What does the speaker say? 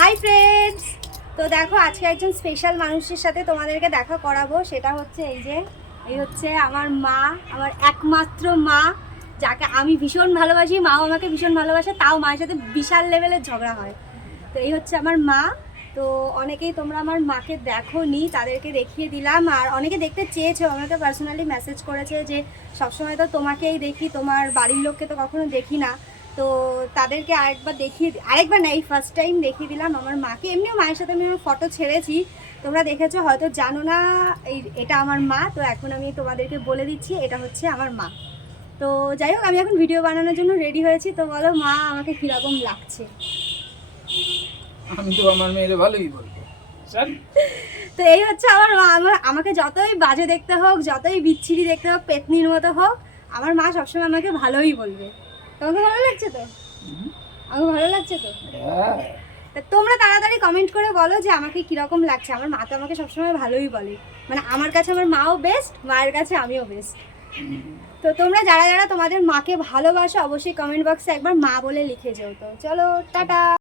Hi friends, তো দেখো আজকে একজন স্পেশাল মানুষের সাথে তোমাদেরকে দেখা করাবো। সেটা হচ্ছে এই হচ্ছে আমার মা, আমার একমাত্র মা, যাকে আমি ভীষণ ভালোবাসি। মাও আমাকে ভীষণ ভালোবাসে, তাও মায়ের সাথে বিশাল লেভেলের ঝগড়া হয়। তো এই হচ্ছে আমার মা। তো অনেকেই তোমরা আমার মাকে দেখোনি, তাদেরকে দেখিয়ে দিলাম। আর অনেকে দেখতে চেয়েছো, আমাকে পার্সোনালি মেসেজ করেছে যে সবসময় তো তোমাকেই দেখি, তোমার বাড়ির লোককে তো কখনো দেখি না। তো তাদেরকে আরেকবার না, এই ফার্স্ট টাইম দেখিয়ে দিলাম আমার মাকে। এমনিও মায়ের সাথে আমি আমার ফটো ছেড়েছি, তোমরা দেখেছো, হয়তো জানো না এটা আমার মা। তো এখন আমি তোমাদেরকে বলে দিচ্ছি, এটা হচ্ছে আমার মা। তো যাই হোক, আমি এখন ভিডিও বানানোর জন্য রেডি হয়েছি। তো বলো মা, আমাকে কীরকম লাগছে? আমি তো আমার মেয়ের ভালোই বলবো। তো এই হচ্ছে আমার মা। আমাকে যতই বাজে দেখতে হোক, যতই বিচ্ছিরি দেখতে হোক, পেতনির মতো হোক, আমার মা সবসময় আমাকে ভালোই বলবে। তোমাকে ভালো লাগছে তো? আমাকে ভালো লাগছে তো? তা তোমরা তাড়াতাড়ি কমেন্ট করে বলো যে আমাকে কিরকম লাগছে। আমার মা তো আমাকে সবসময় ভালোই বলে, মানে আমার কাছে আমার মাও বেস্ট, মায়ের কাছে আমিও বেস্ট। তো তোমরা যারা যারা তোমাদের মাকে ভালোবাসো, অবশ্যই কমেন্ট বক্সে একবার মা বলে লিখে যেও। তো চলো, টাটা।